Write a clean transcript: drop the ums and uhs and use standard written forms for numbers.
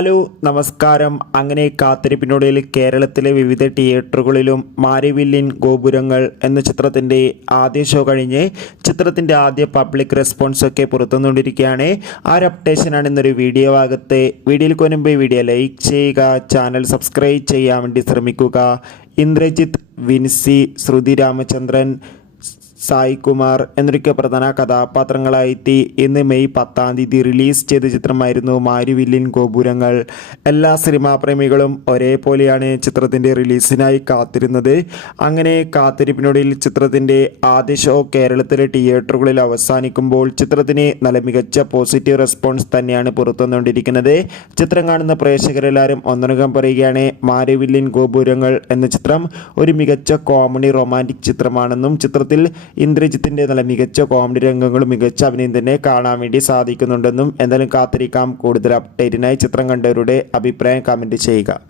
Hello നമസ്കാരം. അങ്ങനെ കാത്തിരിപ്പിനൊടുവിൽ കേരളത്തിലെ വിവിധ തിയേറ്ററുകളിലും മാരിവില്ലിൻ ഗോപുരങ്ങൾ എന്ന ചിത്രത്തിൻ്റെ ആദ്യ ഷോ കഴിഞ്ഞ് ചിത്രത്തിൻ്റെ ആദ്യ പബ്ലിക് റെസ്പോൺസ് ഒക്കെ പുറത്തുവന്നുകൊണ്ടിരിക്കുകയാണ്. ആ ഒരു അപ്ഡേഷനാണ് ഇന്നൊരു വീഡിയോ ഭാഗത്ത്. വീഡിയോയിൽ മുൻപ് വീഡിയോ ലൈക്ക് ചെയ്യുക, ചാനൽ സബ്സ്ക്രൈബ് ചെയ്യാൻ വേണ്ടി ശ്രമിക്കുക. ഇന്ദ്രജിത്ത്, വിൻസി, ശ്രുതി രാമചന്ദ്രൻ, സായി കുമാർ എന്നൊക്കെ പ്രധാന കഥാപാത്രങ്ങളായെത്തി ഇന്ന് മെയ് 10 റിലീസ് ചെയ്ത ചിത്രമായിരുന്നു മാരിവില്ലിൻ ഗോപുരങ്ങൾ. എല്ലാ സിനിമാ പ്രേമികളും ഒരേപോലെയാണ് ചിത്രത്തിൻ്റെ റിലീസിനായി കാത്തിരുന്നത്. അങ്ങനെ കാത്തിരിപ്പിനൊടുവിൽ ചിത്രത്തിൻ്റെ ആദ്യ ഷോ കേരളത്തിലെ തിയേറ്ററുകളിൽ അവസാനിക്കുമ്പോൾ ചിത്രത്തിന് നല്ല മികച്ച പോസിറ്റീവ് റെസ്പോൺസ് തന്നെയാണ് പുറത്തുവന്നുകൊണ്ടിരിക്കുന്നത്. ചിത്രം കാണുന്ന പ്രേക്ഷകരെല്ലാവരും ഒന്നടങ്കം പറയുകയാണ്, മാരിവില്ലിൻ ഗോപുരങ്ങൾ എന്ന ചിത്രം ഒരു മികച്ച കോമഡി റൊമാൻറ്റിക് ചിത്രമാണെന്നും ചിത്രത്തിൽ ഇന്ദ്രജിത്തിൻ്റെ നല്ല മികച്ച കോമഡി രംഗങ്ങളും മികച്ച അഭിനയം തന്നെ കാണാൻ വേണ്ടി സാധിക്കുന്നുണ്ടെന്നും. എന്തായാലും കാത്തിരിക്കാം. കൂടുതൽ അപ്ഡേറ്റിനായി ചിത്രം കണ്ടവരുടെ അഭിപ്രായം കമൻറ്റ് ചെയ്യുക.